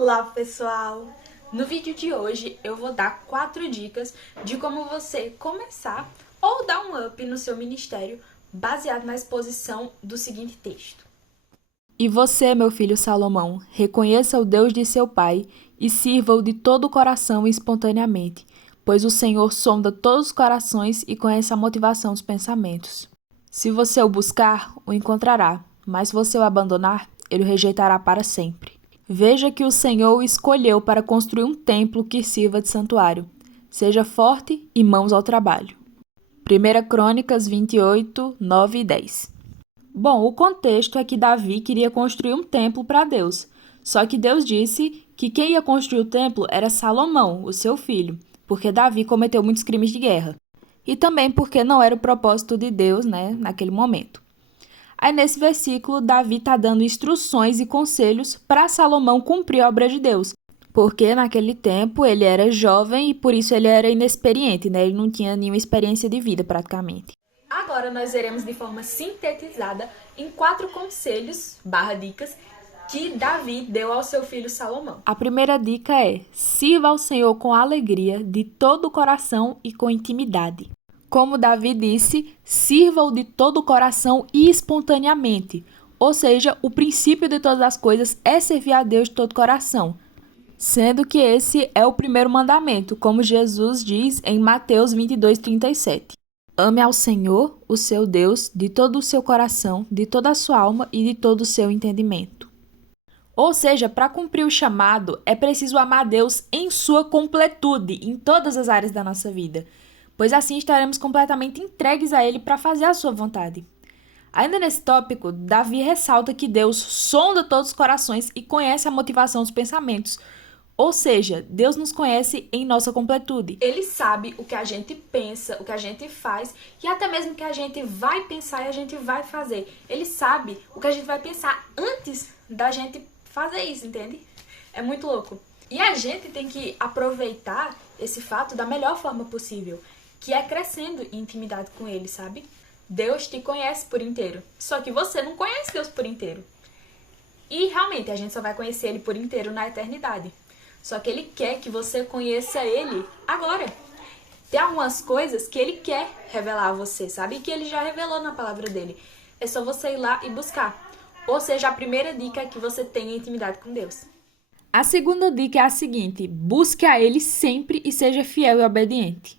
Olá, pessoal! No vídeo de hoje eu vou dar 4 dicas de como você começar ou dar um up no seu ministério baseado na exposição do seguinte texto. E você, meu filho Salomão, reconheça o Deus de seu pai e sirva-o de todo o coração e espontaneamente, pois o Senhor sonda todos os corações e conhece a motivação dos pensamentos. Se você o buscar, o encontrará, mas se você o abandonar, ele o rejeitará para sempre. Veja que o Senhor o escolheu para construir um templo que sirva de santuário. Seja forte e mãos ao trabalho. 1 Crônicas 28, 9 e 10. Bom, o contexto é que Davi queria construir um templo para Deus. Só que Deus disse que quem ia construir o templo era Salomão, o seu filho, porque Davi cometeu muitos crimes de guerra. E também porque não era o propósito de Deus, naquele momento. Aí nesse versículo, Davi está dando instruções e conselhos para Salomão cumprir a obra de Deus. Porque naquele tempo ele era jovem e por isso ele era inexperiente, Ele não tinha nenhuma experiência de vida praticamente. Agora nós veremos de forma sintetizada em 4 conselhos, dicas, que Davi deu ao seu filho Salomão. A primeira dica é: sirva ao Senhor com alegria, de todo o coração e com intimidade. Como Davi disse, sirva-o de todo o coração e espontaneamente. Ou seja, o princípio de todas as coisas é servir a Deus de todo o coração. Sendo que esse é o primeiro mandamento, como Jesus diz em Mateus 22:37. Ame ao Senhor, o seu Deus, de todo o seu coração, de toda a sua alma e de todo o seu entendimento. Ou seja, para cumprir o chamado, é preciso amar Deus em sua completude, em todas as áreas da nossa vida, pois assim estaremos completamente entregues a Ele para fazer a sua vontade. Ainda nesse tópico, Davi ressalta que Deus sonda todos os corações e conhece a motivação dos pensamentos. Ou seja, Deus nos conhece em nossa completude. Ele sabe o que a gente pensa, o que a gente faz e até mesmo o que a gente vai pensar e a gente vai fazer. Ele sabe o que a gente vai pensar antes da gente fazer isso, entende? É muito louco. E a gente tem que aproveitar esse fato da melhor forma possível, que é crescendo em intimidade com Ele, sabe? Deus te conhece por inteiro, só que você não conhece Deus por inteiro. E realmente a gente só vai conhecer Ele por inteiro na eternidade. Só que Ele quer que você conheça Ele agora. Tem algumas coisas que Ele quer revelar a você, sabe? E que Ele já revelou na palavra dele. É só você ir lá e buscar. Ou seja, a primeira dica é que você tenha intimidade com Deus. A segunda dica é a seguinte: busque a Ele sempre e seja fiel e obediente.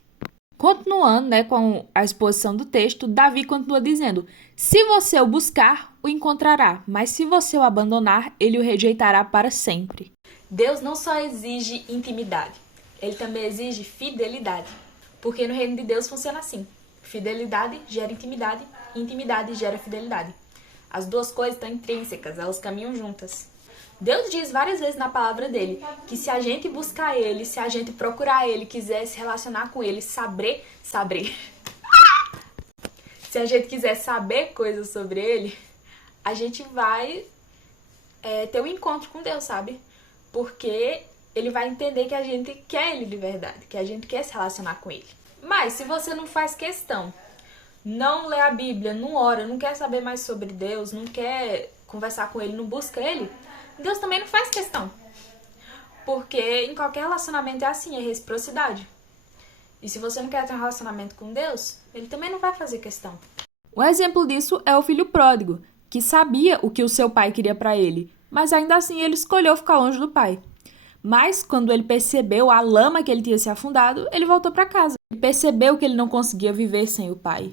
Continuando, com a exposição do texto, Davi continua dizendo: se você o buscar, o encontrará, mas se você o abandonar, ele o rejeitará para sempre. Deus não só exige intimidade, Ele também exige fidelidade. Porque no reino de Deus funciona assim: fidelidade gera intimidade, intimidade gera fidelidade. As duas coisas estão intrínsecas, elas caminham juntas. Deus diz várias vezes na palavra dele que se a gente buscar ele, se a gente procurar ele, quiser se relacionar com ele, saber. Se a gente quiser saber coisas sobre ele, a gente vai ter um encontro com Deus, sabe? Porque ele vai entender que a gente quer ele de verdade, que a gente quer se relacionar com ele. Mas se você não faz questão, não lê a Bíblia, não ora, não quer saber mais sobre Deus, não quer conversar com ele, não busca ele, Deus também não faz questão. Porque em qualquer relacionamento é assim, é reciprocidade. E se você não quer ter um relacionamento com Deus, ele também não vai fazer questão. Um exemplo disso é o filho pródigo, que sabia o que o seu pai queria para ele, mas ainda assim ele escolheu ficar longe do pai. Mas quando ele percebeu a lama que ele tinha se afundado, ele voltou para casa. Ele percebeu que ele não conseguia viver sem o pai.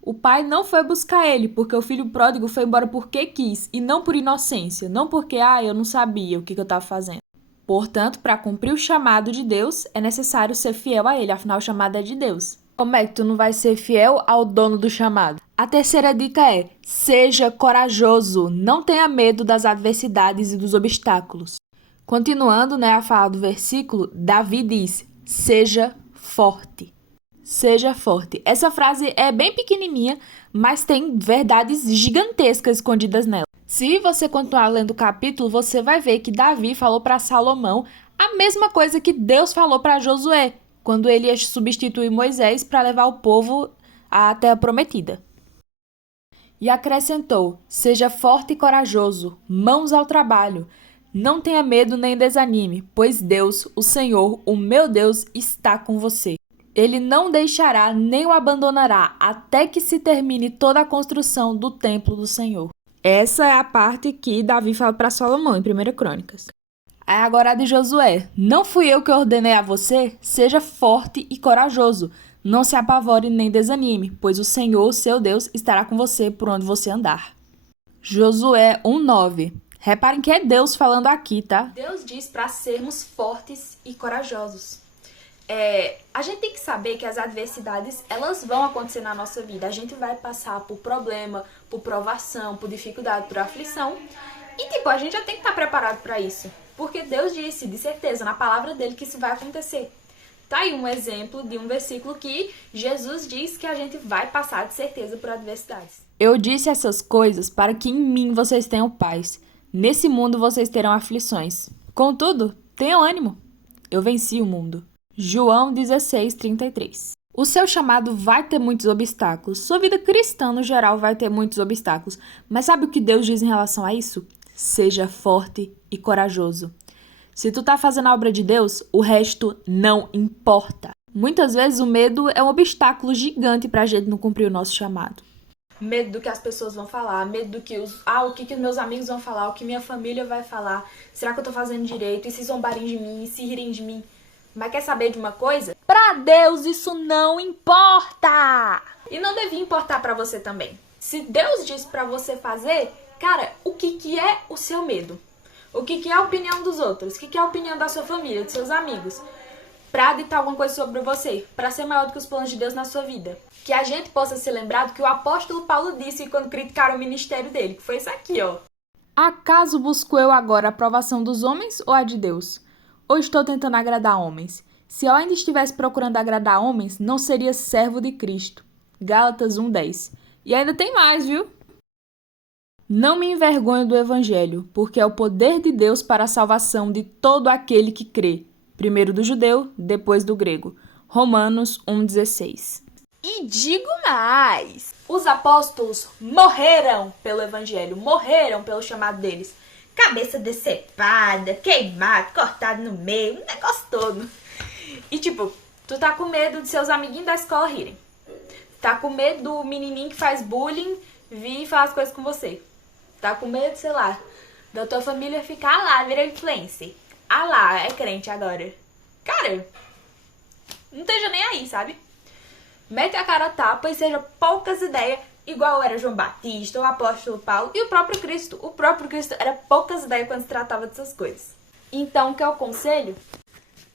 O pai não foi buscar ele, porque o filho pródigo foi embora porque quis, e não por inocência, não porque, eu não sabia o que eu estava fazendo. Portanto, para cumprir o chamado de Deus, é necessário ser fiel a ele, afinal o chamado é de Deus. Como é que tu não vai ser fiel ao dono do chamado? A terceira dica é: seja corajoso, não tenha medo das adversidades e dos obstáculos. Continuando, a falar do versículo, Davi diz: seja forte. Seja forte. Essa frase é bem pequenininha, mas tem verdades gigantescas escondidas nela. Se você continuar lendo o capítulo, você vai ver que Davi falou para Salomão a mesma coisa que Deus falou para Josué, quando ele ia substituir Moisés para levar o povo à terra prometida. E acrescentou: seja forte e corajoso, mãos ao trabalho. Não tenha medo nem desanime, pois Deus, o Senhor, o meu Deus, está com você. Ele não deixará nem o abandonará até que se termine toda a construção do templo do Senhor. Essa é a parte que Davi fala para Salomão em 1 Crônicas. Aí agora a de Josué. Não fui eu que ordenei a você? Seja forte e corajoso. Não se apavore nem desanime, pois o Senhor, seu Deus, estará com você por onde você andar. Josué 1:9. Reparem que é Deus falando aqui, tá? Deus diz para sermos fortes e corajosos. A gente tem que saber que as adversidades, elas vão acontecer na nossa vida. A gente vai passar por problema, por provação, por dificuldade, por aflição. E, a gente já tem que estar preparado para isso. Porque Deus disse, de certeza, na palavra dele, que isso vai acontecer. Tá aí um exemplo de um versículo que Jesus diz que a gente vai passar de certeza por adversidades. Eu disse essas coisas para que em mim vocês tenham paz. Nesse mundo vocês terão aflições. Contudo, tenham ânimo. Eu venci o mundo. João 16:33. O seu chamado vai ter muitos obstáculos. Sua vida cristã, no geral, vai ter muitos obstáculos. Mas sabe o que Deus diz em relação a isso? Seja forte e corajoso. Se tu tá fazendo a obra de Deus, o resto não importa. Muitas vezes o medo é um obstáculo gigante pra gente não cumprir o nosso chamado. Medo do que as pessoas vão falar, medo do que o que os meus amigos vão falar, o que minha família vai falar. Será que eu tô fazendo direito? E se zombarem de mim? E se rirem de mim? Mas quer saber de uma coisa? Pra Deus isso não importa! E não devia importar pra você também. Se Deus diz pra você fazer, cara, o que é o seu medo? O que é a opinião dos outros? O que é a opinião da sua família, dos seus amigos? Pra ditar alguma coisa sobre você, pra ser maior do que os planos de Deus na sua vida. Que a gente possa ser lembrado que o apóstolo Paulo disse quando criticaram o ministério dele, que foi isso aqui, ó. Acaso busco eu agora a aprovação dos homens ou a de Deus? Ou estou tentando agradar homens? Se eu ainda estivesse procurando agradar homens, não seria servo de Cristo. Gálatas 1:10. E ainda tem mais, viu? Não me envergonho do evangelho, porque é o poder de Deus para a salvação de todo aquele que crê. Primeiro do judeu, depois do grego. Romanos 1:16. E digo mais, os apóstolos morreram pelo evangelho, morreram pelo chamado deles. Cabeça decepada, queimado, cortado no meio, um negócio todo. E tu tá com medo de seus amiguinhos da escola rirem. Tá com medo do menininho que faz bullying vir e falar as coisas com você. Tá com medo, sei lá, da tua família ficar lá, virar influencer. Lá, é crente agora. Cara, não esteja nem aí, sabe? Mete a cara a tapa e seja poucas ideias, igual era João Batista, o apóstolo Paulo e o próprio Cristo. O próprio Cristo era poucas ideias quando se tratava dessas coisas. Então, o que é o conselho?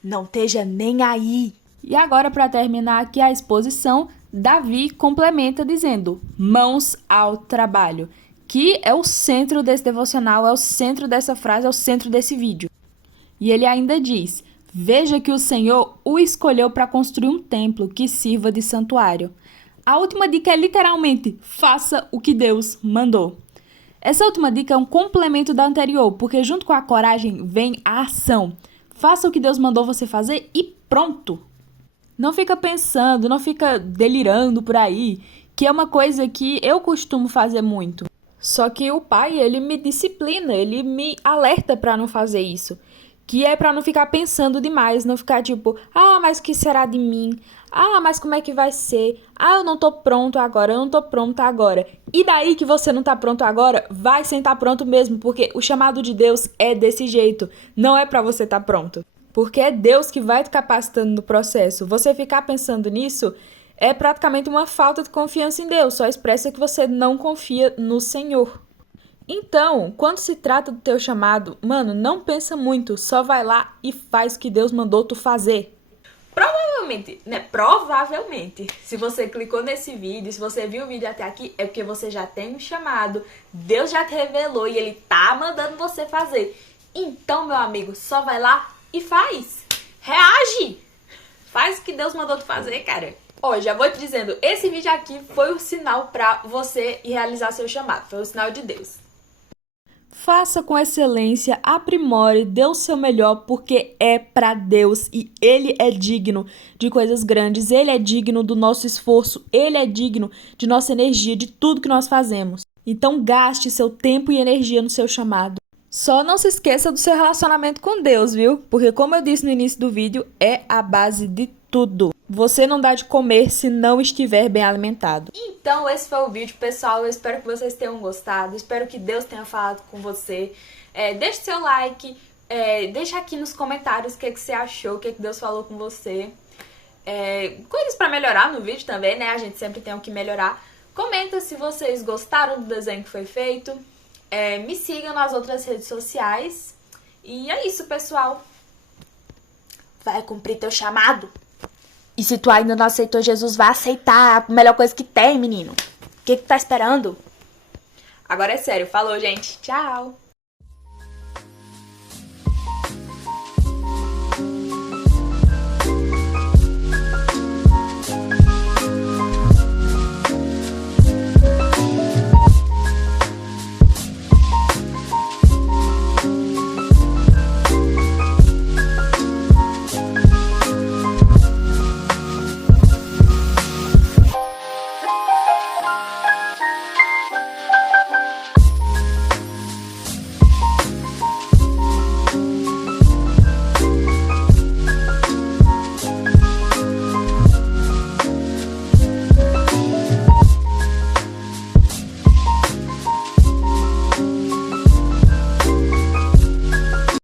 Não esteja nem aí. E agora, para terminar aqui a exposição, Davi complementa dizendo: mãos ao trabalho, que é o centro desse devocional, é o centro dessa frase, é o centro desse vídeo. E ele ainda diz: veja que o Senhor o escolheu para construir um templo que sirva de santuário. A última dica é literalmente: faça o que Deus mandou. Essa última dica é um complemento da anterior, porque junto com a coragem vem a ação. Faça o que Deus mandou você fazer e pronto. Não fica pensando, não fica delirando por aí, que é uma coisa que eu costumo fazer muito. Só que o pai, ele me disciplina, ele me alerta para não fazer isso. Que é para não ficar pensando demais, não ficar tipo, mas o que será de mim? Mas como é que vai ser? Eu não tô pronto agora, eu não tô pronta agora. E daí que você não tá pronto agora, vai sentar pronto mesmo, porque o chamado de Deus é desse jeito, não é para você estar pronto. Porque é Deus que vai te capacitando no processo. Você ficar pensando nisso é praticamente uma falta de confiança em Deus, só expressa que você não confia no Senhor. Então, quando se trata do teu chamado, mano, não pensa muito, só vai lá e faz o que Deus mandou tu fazer. Provavelmente, se você clicou nesse vídeo, se você viu o vídeo até aqui, é porque você já tem um chamado, Deus já te revelou e Ele tá mandando você fazer. Então, meu amigo, só vai lá e faz. Reage! Faz o que Deus mandou tu fazer, cara. Já vou te dizendo, esse vídeo aqui foi o sinal pra você realizar seu chamado, foi o sinal de Deus. Faça com excelência, aprimore, dê o seu melhor, porque é para Deus e Ele é digno de coisas grandes, Ele é digno do nosso esforço, Ele é digno de nossa energia, de tudo que nós fazemos. Então gaste seu tempo e energia no seu chamado. Só não se esqueça do seu relacionamento com Deus, viu? Porque como eu disse no início do vídeo, é a base de tudo. Você não dá de comer se não estiver bem alimentado. Então esse foi o vídeo, pessoal. Eu espero que vocês tenham gostado. Espero que Deus tenha falado com você. Deixe seu like. Deixa aqui nos comentários o que você achou, o que Deus falou com você. Coisas pra melhorar no vídeo também, né? A gente sempre tem o que melhorar. Comenta se vocês gostaram do desenho que foi feito. Me sigam nas outras redes sociais. E é isso, pessoal. Vai cumprir teu chamado. E se tu ainda não aceitou Jesus, vai aceitar. A melhor coisa que tem, menino. O que tá esperando? Agora é sério. Falou, gente. Tchau.